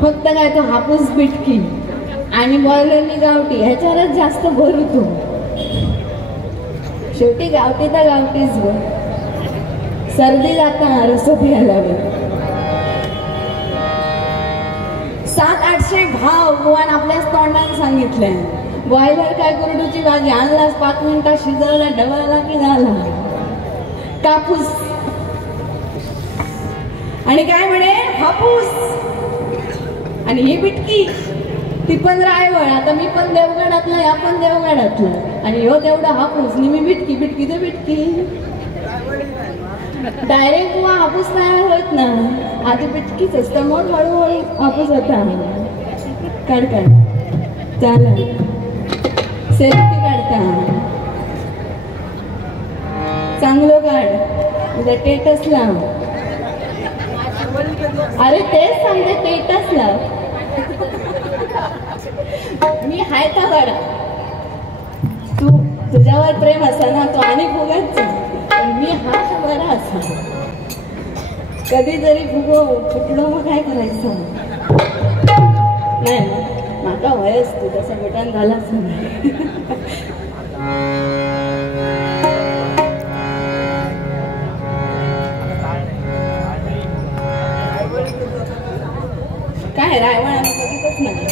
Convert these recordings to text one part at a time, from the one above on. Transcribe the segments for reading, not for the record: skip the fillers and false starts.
फक्त काय तो हापूस बिटकी आणि बॉयलरनी गावठी ह्याच्यावरच जास्त भर होतो. शेवटी गावठी तर गावठीच ग. सर्दी जाता रसो प्यायला 700-800 भाव गोवान आपल्याच तोंडाने सांगितलंय. बॉयलर काय कुरडूची भाजी आणलास 5 मिनिटात शिजवला डबळला की झाला कापूस. आणि काय म्हणे हापूस आणि ही बिटकी ती पण रायवळ. आता मी पण देवगडातलं या पण देवगडातलं आणि ह्यो तेवढा हापूस नि मी बिटकी बिटकी तर बिटकी. डायरेक्ट किंवा हापूस नाही होत ना. आधी बिटकीच असतं मग हळूहळू हापूस होता. काढ काढ चालेल सेल्फी काढता चांगलं काढ उद्या टेटस लाव. अरे तेच सांगते टेटस लाव. मी हाय का बडा तू तुझ्यावर प्रेम असा ना तो आणि फुगायचा पण मी हा बरा असा. कधी जरी फुटलो मग काय करायचं नाही माका वयस तू तसा बेटान झालाच नाही. काय रायवळ आम्ही बघितच नाही.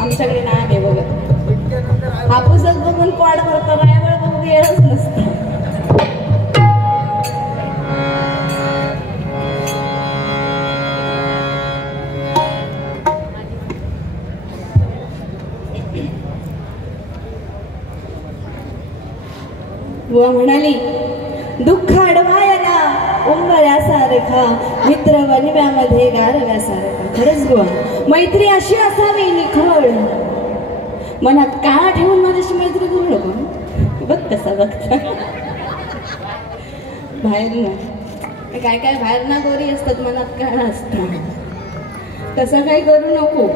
आमच्याकडे नाही बघत. हापूसच बघून पाड भरतो रायवळ बघून येळच नसतं. बुवा म्हणाली दुःख अडवायला उंबऱ्यासारखा मित्र वनव्यामध्ये गारव्यासारखा. खरंच बुवा मैत्री अशी असावी निखळ. मनात काळा ठेवून माझ्याशी मैत्री करू नको. बघ कसा बघता बाहेर ना काय काय बाहेर ना गोरी असतात मनात काळा असतात. तसं काही करू नको.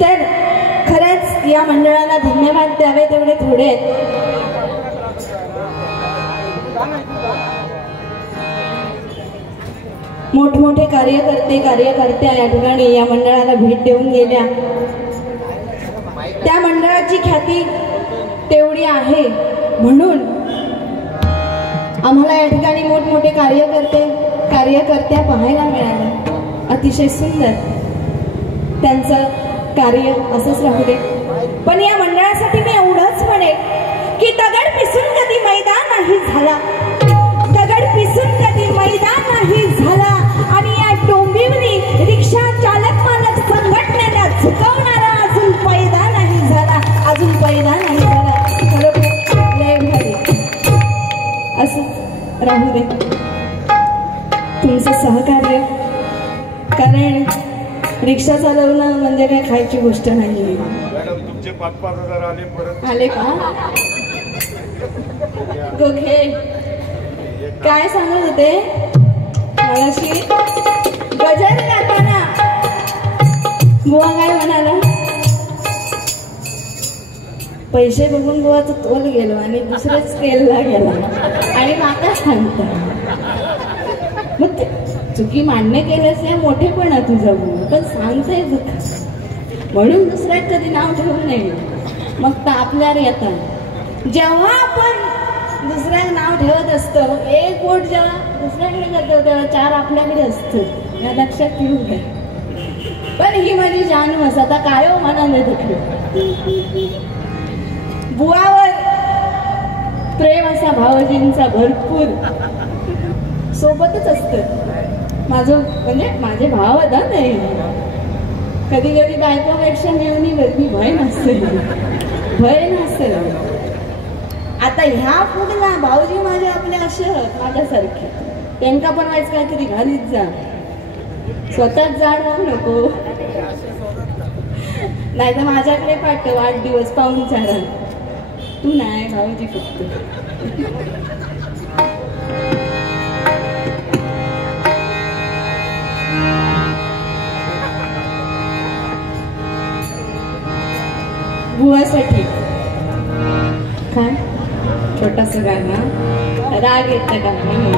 तर खरंच या मंडळाला धन्यवाद द्यावे तेवढे थोडे. मोठमोठे कार्यकर्त्या या ठिकाणी या मंडळाला भेट देऊन गेल्या. त्या मंडळाची ख्याती तेवढी आहे म्हणून आम्हाला या ठिकाणी मोठमोठे कार्यकर्त्या पाहायला मिळाल्या. अतिशय सुंदर त्यांचं कार्य असंच राहू दे. पण या मंडळासाठी मी एवढंच म्हणेन की दगड पिसून कधी मैदान नाही झाला. दगड पिसून कधी मैदान नाही झाला. आणि या डोंबिवली रिक्षा चालक मालक संघटनेला झुकवणारा अजून पैदा नाही झाला. अजून पैदा नाही झाला. खरोखर लय भारी. असंच राहू दे तुमचं सहकार्य. कारण रिक्षा चालवणं म्हणजे काय खायची गोष्ट नाही. तुमचे 5,000 आले परत आले का गोखे काय सांगत होते मगाशी गजर गाताना बुवा काय म्हणाला पैसे बघून बुवाचा तोल गेलो आणि दुसऱ्याच स्केलला गेला आणि माका सांगता. मग चुकी मान्य केल्यास या मोठेपणा तुझं पण सांगताय म्हणून दुसऱ्यात कधी नाव ठेवू नये. मग तर आपल्यावर येतात. जेव्हा आपण दुसऱ्याला नाव ठेवत असतो एक बोट जेव्हा दुसऱ्याकडे करतो तेव्हा 4 आपल्याकडे असतं. या लक्षात ठेवू काय. पण ही माझी जानूस आता काय मनाने दुखली. बुवावर प्रेम असा भावजींचा भरपूर सोबतच असतं. माझं म्हणजे माझे भाव होता नाही. कधी कधी बायकोपेक्षा मिळवणी मी भय नसेल. आता ह्या पुढला भाऊजी माझे आपले असे माझ्यासारखे त्यांना पण व्हायचं काहीतरी घालीत जा. स्वतःच जाड होऊ नको. नाही तर माझ्याकडे पाठव वाढदिवस पाहुणचारा. तू नाही भाऊजी फक्त बुवासाठी काय छोटासा गाणं राग येतं का नाही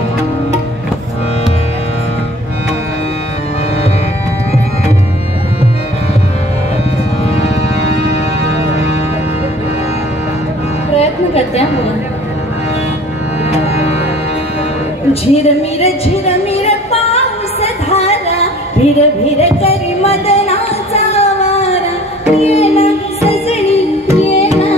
प्रयत्न करते झिरमिर पाऊस धारा भिर भिर करी मदनाचा वारा येना सजणी येना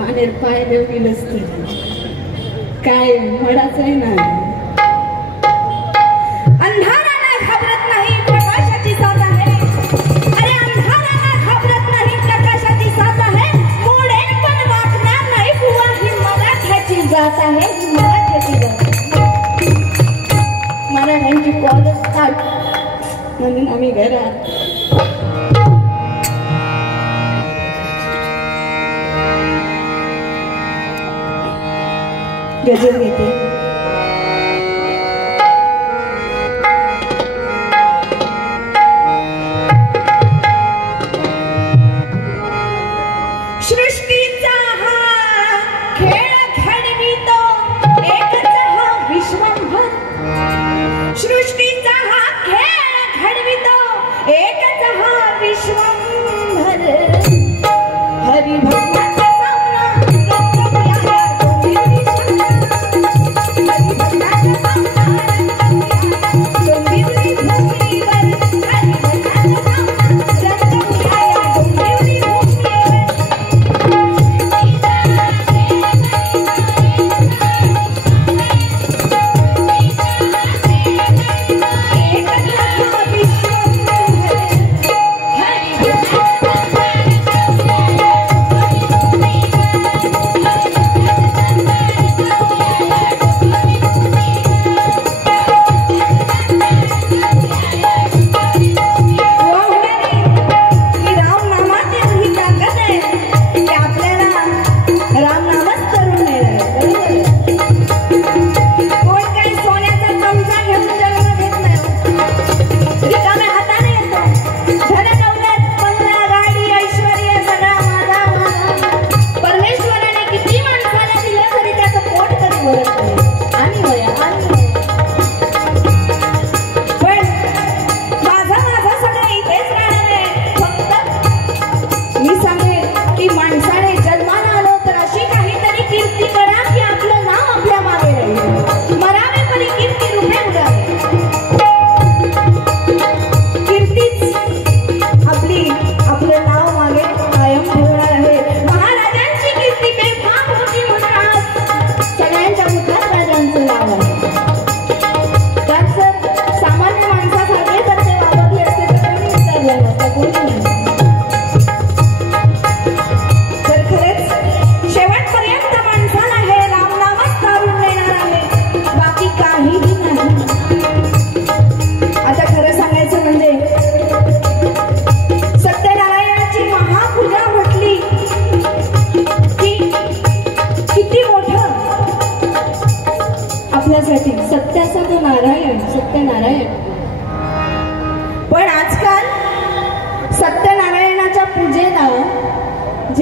मानेर पाय देऊन असते काय मडाच आहे ना अंधाराला घाबरत नाही प्रकाशाची साथ आहे अरे अंधाराला घाबरत नाही प्रकाशाची साथ आहे मोडे पण वाटणार नाही बुवा ही मराठ्याची जात आहे मराठ्याची जात मराठ्यांची कॉलच काढ म्हणून आम्ही घरात गजल घेते सृष्टीचा हा खेळ घडवितो एकच हा विश्वंभर सृष्टीचा हा खेळ घडवितो एकच हा विश्वंभर हरिभक्ताचा सामना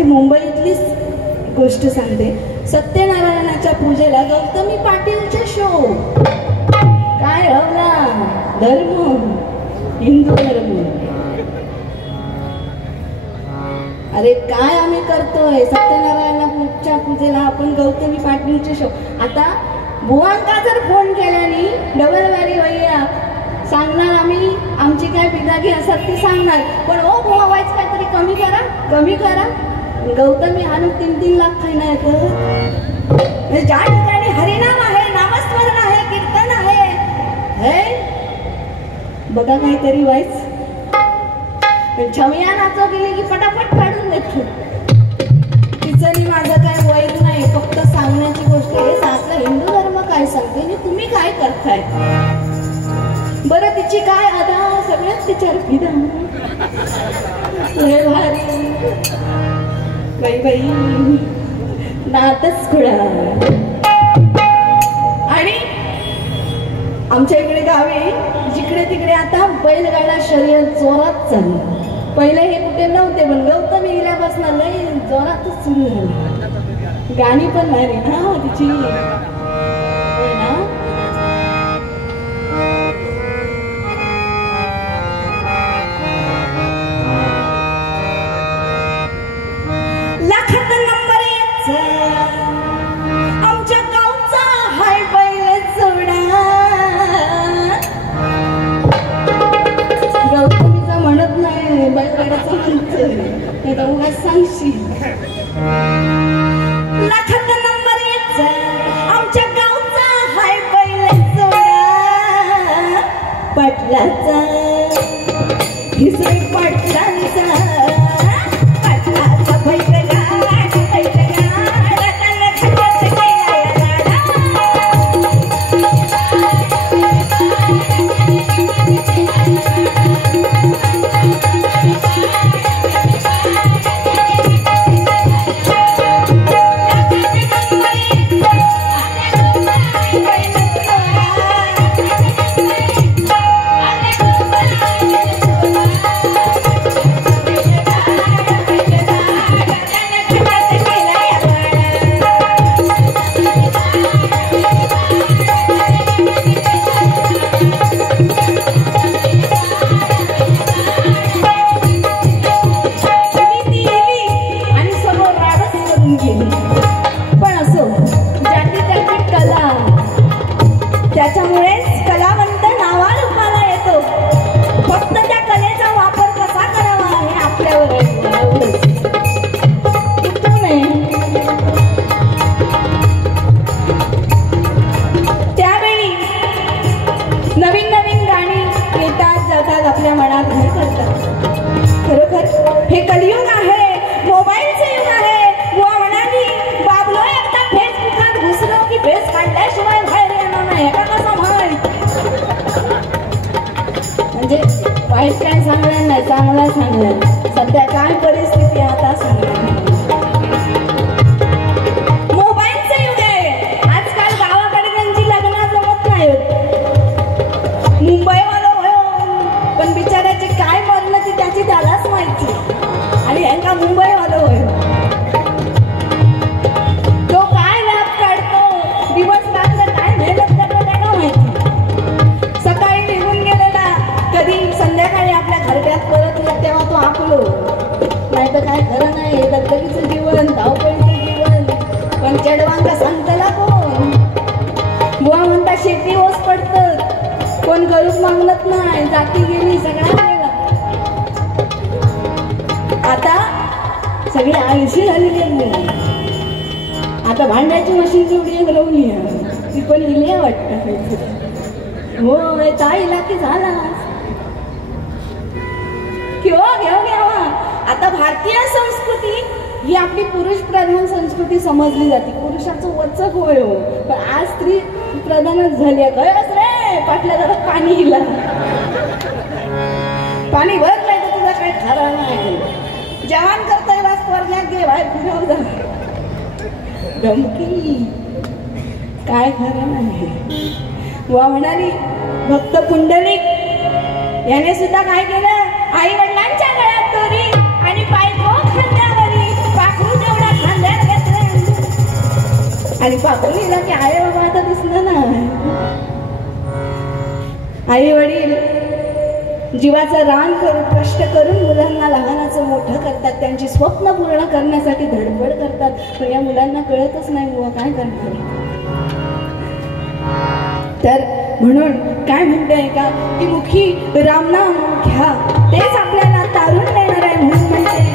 मुंबईतलीच गोष्ट सांगते. सत्यनारायणाच्या पूजेला गौतमी पाटीलचे शो. काय हवला धर्म, हिंदू धर्म. अरे काय आम्ही करतोय सत्यनारायणाच्या पूजेला आपण गौतमी पाटीलचे शो. आता बुवांका जर फोन केल्याने डबल वारी वैया सांगणार आम्ही, आमची काय बिदागी असतात ती सांगणार, पण ओ बुवा व्हायचं काहीतरी कमी करा, कमी करा. गौतमी आणून 3-3 लाख खायना येतं. ज्या ठिकाणी हरिनाम आहे, नामस्मरण आहे, कीर्तन आहे, बघा काहीतरी व्हायच. छमया नाचो गेली की पटापट काढून देतो. तिचं माझं काय वैध नाही, फक्त सांगण्याची गोष्ट आहे. आपला हिंदू धर्म काय सांगते आणि तुम्ही काय करताय. बरं तिची काय अदा सगळ्यात तिच्यावर फिदा भारी बाई बाई नातच खुळा. आणि आमच्या इकडे गावी जिकडे तिकडे आता बैलगाडा शर्यत जोरात चालली. पहिले हे कुठे नव्हते, पण गौतमी गेल्यापासून लई जोरातच सुरू झाली. गाणी पण भारी हा तिची ना. लाखात नंबर आमच्या गावचा हाय बैल जोडा. गौतमीचा म्हणत नाही, बैलगाड्याचा म्हणतोय. हे दोघा सांगशील. लाखात नंबर आमच्या गावचा हाय बैल जोडा. पाटलाचा हिसरे पाटलांचा चांगला सांगलं. सध्या काय परिस्थिती आता सांगलं. मोबाईलचं युग आहे. आजकाल गावाकडे त्यांची लग्न जमत नाही. मुंबईवाला होय, पण बिचाऱ्याची काय मरणं ती त्याची त्यालाच माहिती. आणि ह्यांका मुंबईवाला होय, तो काय व्याप काढतो, दिवस रात्र काय मेहनत करतो त्याला माहिती. सकाळी निघून गेलेला कधी संध्याकाळी आपल्या घरट्यात परत तेव्हा तो आपलो. नाही तर काय खरं नाही. दगदगीचं जीवन, धावपळीचं जीवन. पण चढवांका सांगतला कोण. बुवा म्हणता शेती ओस पडतं, कोण गरीब मागणत नाही. जाती गेली, सगळ्या गेला. आता सगळी आळशी झाली गेली. आता भांड्याची मशीन जेवढी घडवली ती पण इली वाटत. हो ताईला की झाला घ्यावा. आता भारतीय संस्कृती ही आपली पुरुष प्रधान संस्कृती समजली जाते. पुरुषाचं वचक होय हो, पण आज स्त्री प्रधानच झाली आहे. गयच रे पाटल्या जरा पाणी इला, पाणी भरलंय तर तुझा काही खरा नाही. जवान करताय वास वर्गात घे बाहेर फिरव जा. धमकी काय खरं नाही. वा म्हणाली भक्त पुंडलिक याने सुद्धा काय केलं. आई वडिलांच्या गळ्यात दोरी आणि बायको खांद्यावरी. आणि पापणीला की आई बाबा आता दिसलं ना. आई वडील जीवाचं रान करून कष्ट करून मुलांना लहानाचं मोठं करतात, त्यांची स्वप्न पूर्ण करण्यासाठी धडपड करतात. पण या मुलांना कळतच नाही बुवा काय करणार. तर म्हणून काय म्हणते का की मुखी रामनाम घ्या तेच आपल्याला तारून देणार आहे. म्हणून म्हणते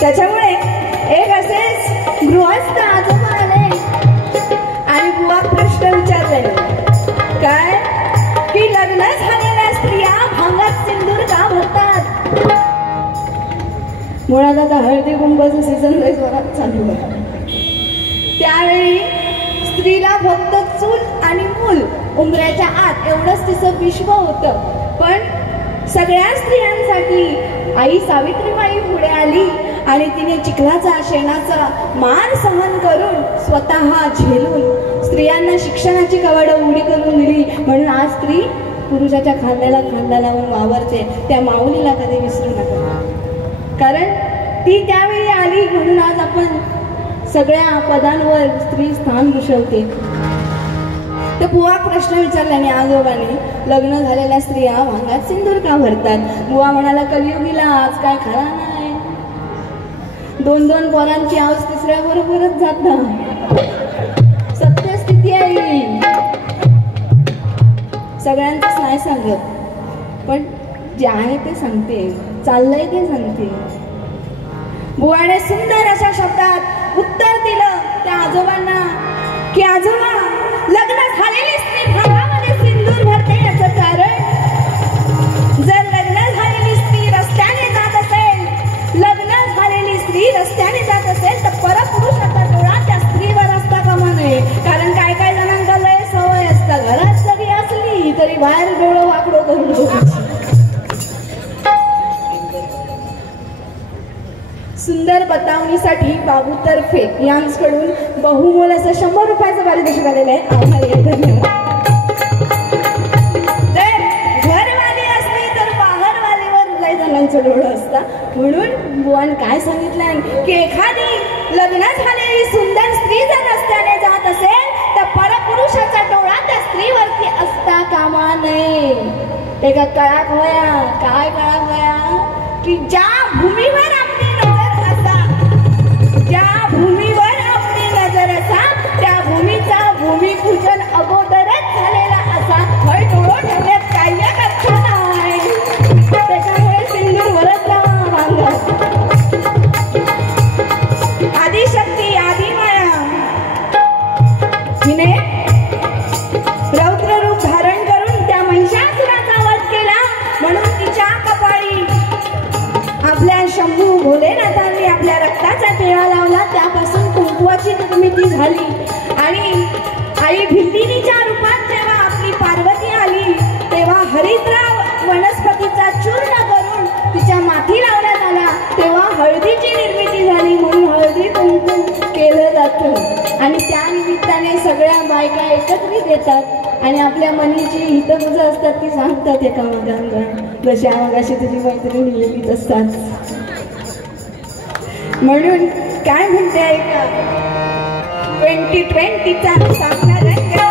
त्याच्यामुळे एक असेच गृहस्थ आजोबा आले आणि बुवा प्रश्न विचारले काय की लग्न झालेल्या स्त्रिया भांगात सिंदूर का भरतात. मुळात आता हळदी कुंभाचं सीझन लय जोरात चालू आहे. त्यावेळी स्त्रीला फक्त चूल आणि मूल उंबऱ्याच्या आत एवढंच तिचं विश्व होतं. पण सगळ्या स्त्रियांसाठी आई सावित्रीबाई पुढे आली आणि तिने चिखलाचा शेणाचा मार सहन करून स्वतः झेलून स्त्रियांना शिक्षणाची कवाडं उडी करून दिली. म्हणून आज स्त्री पुरुषाच्या खांद्याला खांदा लावून वावरते. त्या माऊलीला कधी विसरू नका, कारण ती त्यावेळी आली म्हणून आज आपण सगळ्या पदांवर स्त्री स्थान भूषवते. तर बुवा प्रश्न विचारल्याने आजोबाने लग्न झालेल्या स्त्रिया भांगात सिंदूर का भरतात. बुवा म्हणाला कलियुगीला आज काय खरा नाही. 2-2 पोरांची आवाज तिसऱ्या बरोबरच जात. सत्यस्थिती आहे. सगळ्यांचंच नाही सांगत, पण जे आहे ते सांगते, चाललंय ते सांगते. बुवाने सुंदर अशा शब्दात उत्तर दिलं त्या आजोबांना की आजोबा लग्न झालेली स्त्री भावामध्ये सिंदूर भरते याचं कारण, जर लग्न झालेली स्त्री रस्त्याने जात असेल, लग्न झालेली स्त्री रस्त्याने जात असेल तर परपुरुषाचा डोळा त्या स्त्रीवर असता कामा नये. कारण काय काय जणांना लय सवय असतात, घरात जरी असली तरी बाहेर डोळं वाकडो करून. सुंदर बतावणीसाठी बाबू तर्फे यांकडून बहुमोल असं 100 रुपयाचं पारितोषिक आलेलं आहे. आभारी आहे, धन्यवाद. तर घरवाली असली तर बाहेरवालीवर लय जणांचं डोळं असतं. म्हणून बुवान काय सांगितलं की एखादी लग्न झालेली सुंदर स्त्री जर रस्त्याने जात असेल तर परपुरुषाचा डोळा त्या स्त्रीवरती असता कामा नये. एका काळात होया काय काळात होया की ज्या भूमीवर भूमीवर आपली नजर असा त्या भूमीचा भूमिपूजन अगोदरच झालेला असा हय डोळो ठेवण्यात काही अर्थ नाही. त्याच्यामुळे सिंदूर भरत जावा भांगात. आदिशक्ती आदिमाया हिने रौद्र रूप धारण करून त्या महिषासुराचा वध केला. म्हणून तिच्या कपाळी आपल्या शंभू भोलेनाथांनी आपल्या रक्ताचा टिळा लावला. त्यापासून कुंकवाची निर्मिती झाली आणि आई भिल्लिनीच्या रूपात जेव्हा आपली पार्वती आली तेव्हा हरिद्रा वनस्पतीचा चूर्ण करून तिच्या माथी लावण्यात आला. तेव्हा हळदीची निर्मिती झाली. म्हणून हळदी कुंकू केलं जातं आणि त्या निमित्ताने सगळ्या बायका एकत्रित येतात आणि आपल्या मनीची हितगुज असतात ती सांगतात एकामेकांना. जशी मगाशी तुझी मैत्रिणी लिहिलीत असतात. म्हणून काय म्हणते ऐका 2020चा सामना रंगला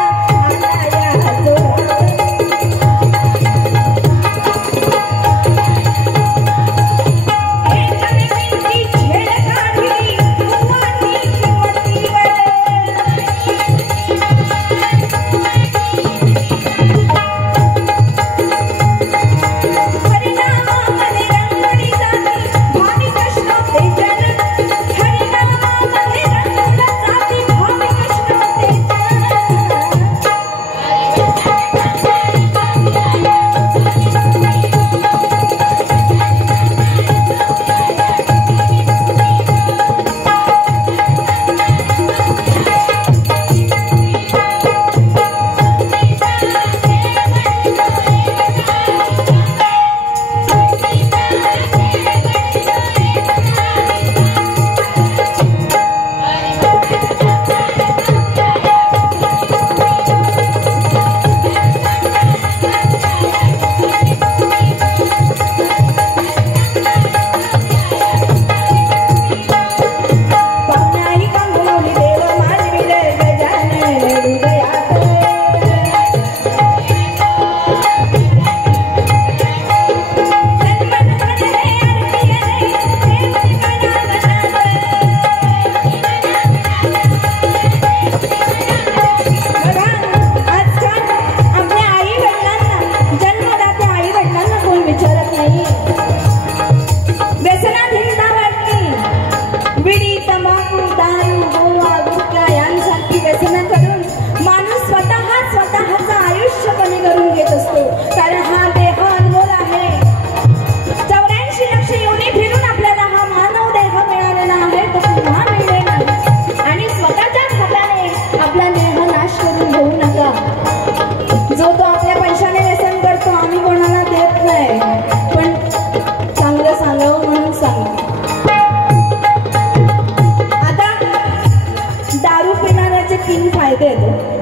3 फायदे आहेत.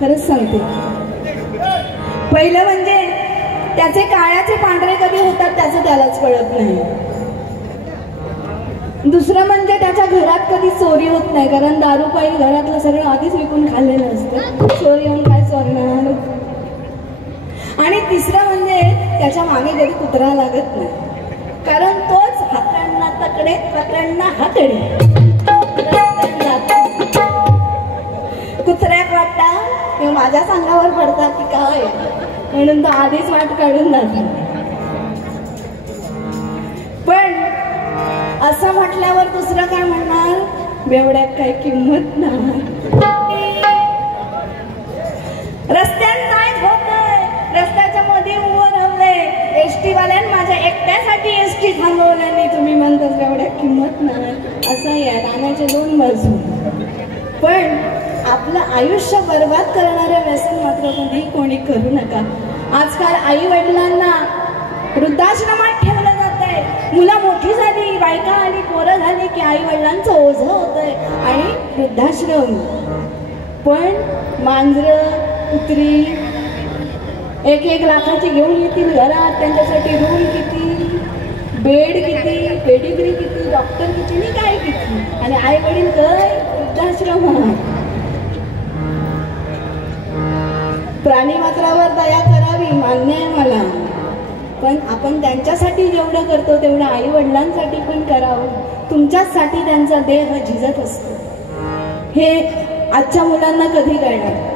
खरंच सांगते. पहिलं म्हणजे त्याचे काळ्याचे पांढरे कधी होतात त्याचं त्यालाच कळत नाही. दुसरं म्हणजे त्याच्या घरात कधी चोरी होत नाही, कारण दारूपायी घरातलं सगळं आधीच विकून खाल्लेलं असतं, चोरी येऊन काय चोरणार. आणि तिसरं म्हणजे त्याच्या मागे कधी कुत्रा लागत नाही, कारण तोच हातांना तकडे पकडांना हातडे. कुत्र्याक वाटता किंवा माझ्या सांगावर पडतात की काय, म्हणून तो आधीच वाट काढून जातो. पण असं म्हटल्यावर दुसरं काय म्हणणार, बेवड्यात काही किंमत नाही. रस्त्यात काय होतंय, रस्त्याच्या मध्ये उभं राहलंय, एसटी वाल्यान माझ्या एकट्यासाठी एसटी थांबवल्याने तुम्ही म्हणतात बेवड्यात किंमत नाही. असं आहे रानाच्या 2 बाजू. पण आपलं आयुष्य बर्बाद करणाऱ्या व्यसन मात्र कधी कोणी करू नका. आजकाल आई वडिलांना वृद्धाश्रमात ठेवलं जात आहे. मुलं मोठी झाली, बायका आली, पोरं झाली की आई वडिलांचं ओझं होतंय आणि वृद्धाश्रम. पण मांजरं कुत्री 1-1 लाखाची घेऊन येतील घरात, त्यांच्यासाठी रूम किती, बेड किती, पेडिग्री किती, डॉक्टर किती नाही काय किती, आणि आई वडील काय वृद्धाश्रमात. प्राणी मात्रावर दया करावी मान्य आहे मला, पण आपण त्यांच्यासाठी जेवढं करतो तेवढं आई वडिलांसाठी पण करावं. तुमच्यासाठी त्यांचा देह झिजत असतो, हे आजच्या मुलांना कधी कळणार.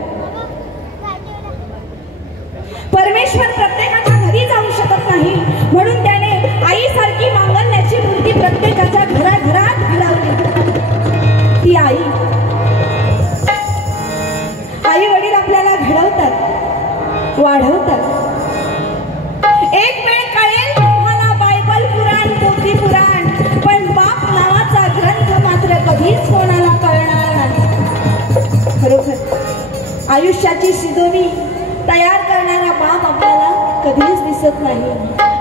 परमेश्वर प्रत्येकाच्या घरी जाऊ शकत नाही, म्हणून त्याने आईसारखी मांगल्याची मूर्ती प्रत्येकाच्या घराघरात घालावली. ती आई वडील आपल्याला घडवतात, वाढवतात. एक वेळ कळेल तुम्हाला बायबल पुराण, पोथी पुराण, पण बाप नावाचा ग्रंथ मात्र कधीच कोणाला कळणार नाही. खरोखर आयुष्याची शिदोरी तयार करणारा बाप आपल्याला कधीच दिसत नाही.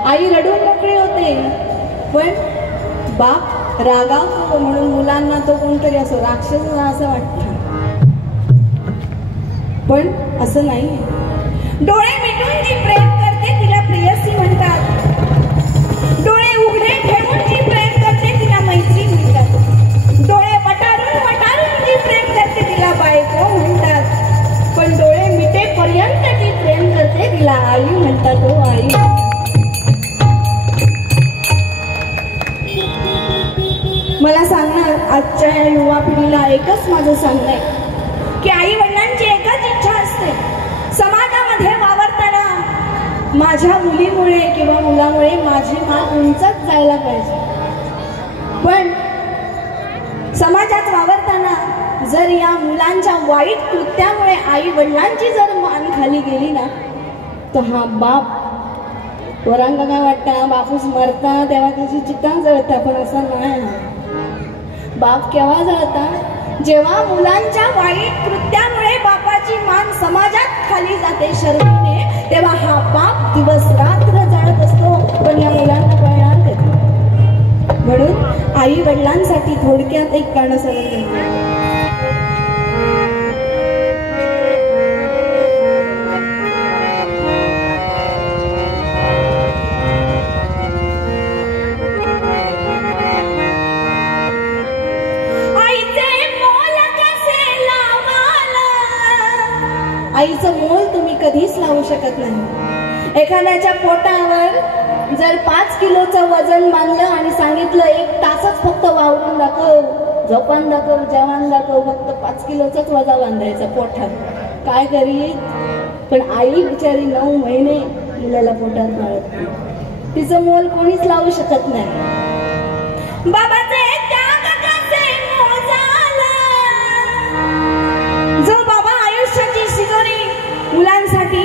आई रडून मोकळी होते, पण बाप रागावतो, म्हणून मुलांना तो कोणतरी असो राक्षस असं वाटतं. पण असं नाही. डोळे मिटून जी प्रेम करते तिला प्रियसी म्हणतात. डोळे उघडे ठेवून जी प्रेम करते तिला मैत्री म्हणतात. डोळे वटारून जी प्रेम करते तिला बायको म्हणतात. पण डोळे मिटेपर्यंत जी प्रेम करते तिला आई म्हणतात. हो आई. मला सांगणार आजच्या या युवा पिढीला एकच माझं सांगणं आहे की आई वडिलांची एकच इच्छा असते, समाजामध्ये वावरताना माझ्या मुलीमुळे किंवा मुलामुळे माझी मान उंचच जायला पाहिजे. पण समाजात वावरताना जर या मुलांच्या वाईट कृत्यामुळे आई वडिलांची जर मान खाली गेली ना, तर हा बाप वरांगा काय वाटता, बापूस मरता तेव्हा त्याची चिता जळता. पण असं नाही. बाप केव्हा जळता, जेव्हा मुलांच्या वाईट कृत्यामुळे बापाची मान समाजात खाली जाते शर्मीने, तेव्हा हा बाप दिवस रात्र जळत असतो. पण या मुलांना कळणार कधी. म्हणून आई वडिलांसाठी थोडक्यात एक गाणं सांगितलं. आईचं मोल तुम्ही कधीच लावू शकत नाही. एखाद्याच्या पोटावर जर 5 किलोचं वजन बांधलं आणि सांगितलं 1 तासच फक्त वावरून दाखव, झोपान दाखव, जेवण दाखव, फक्त 5 किलोचाच वजा बांधायचा पोटात, काय करीत. पण आई बिचारी 9 महिने मुलाला पोटात बाळगते. तिचं मोल कोणीच लावू शकत नाही. बाबाचे त्याग कसे मोजाला, जो बाबा आयुष्याची शिदोरी मुलांसाठी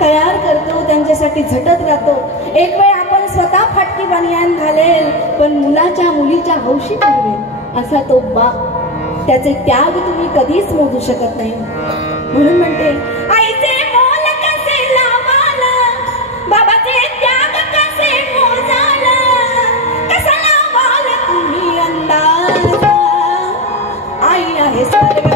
तयार करतो, त्यांच्यासाठी झटत राहतो. एक वेळ आपण स्वतः फाटकी बनियान घालेल, पण मुलाच्या मुलीच्या हौशी करेल असा तो बाप. त्याचे त्याग तुम्ही कधीच मोजू शकत नाही. म्हणून म्हणते आईचे मोल कसे लावाला, बाबाचे त्याग कसे मोजाला, कसा लावाल तुम्ही अंदाज. आई आहे स्वर्ग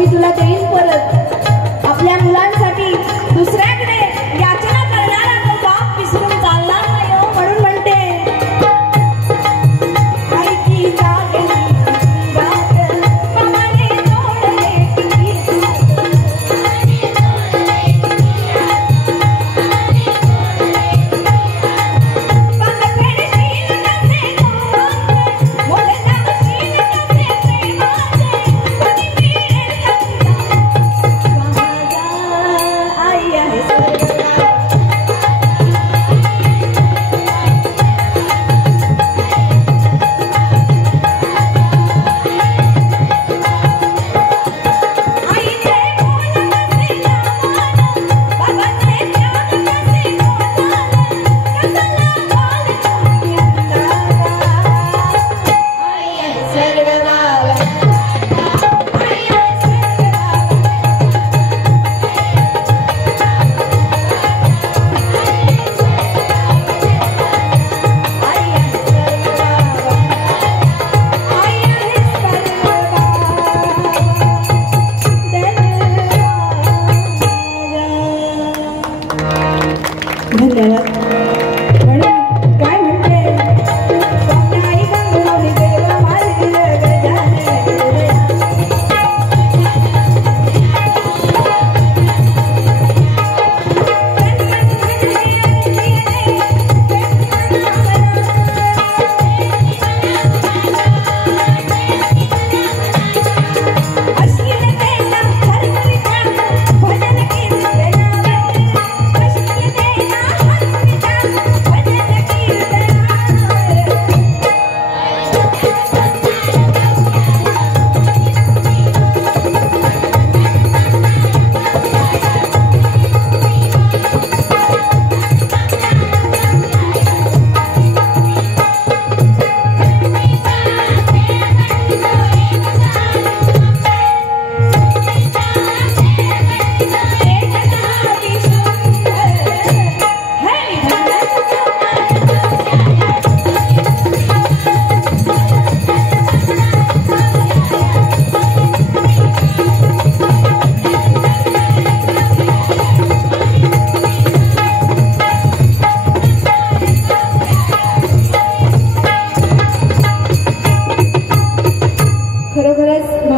मी तुला देईन परत. आपल्या मुलांसाठी दुसऱ्याकडे याचना करणारा तो बाप विसरून चालणार नाही हो. म्हणून म्हणते आईची जागली गात बाबाने जोडले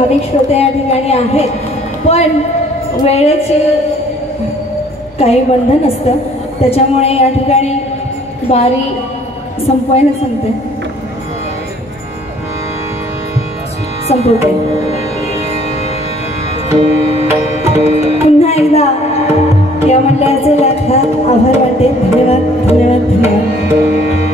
ती श्रोते या ठिकाणी आहेत, पण वेळेचे काही बंधन असतं, त्याच्यामुळे या ठिकाणी बारी संपवायला संपवते. पुन्हा एकदा या मंडळाचे लाखात आभार वाटते. धन्यवाद धन्यवाद धन्यवाद.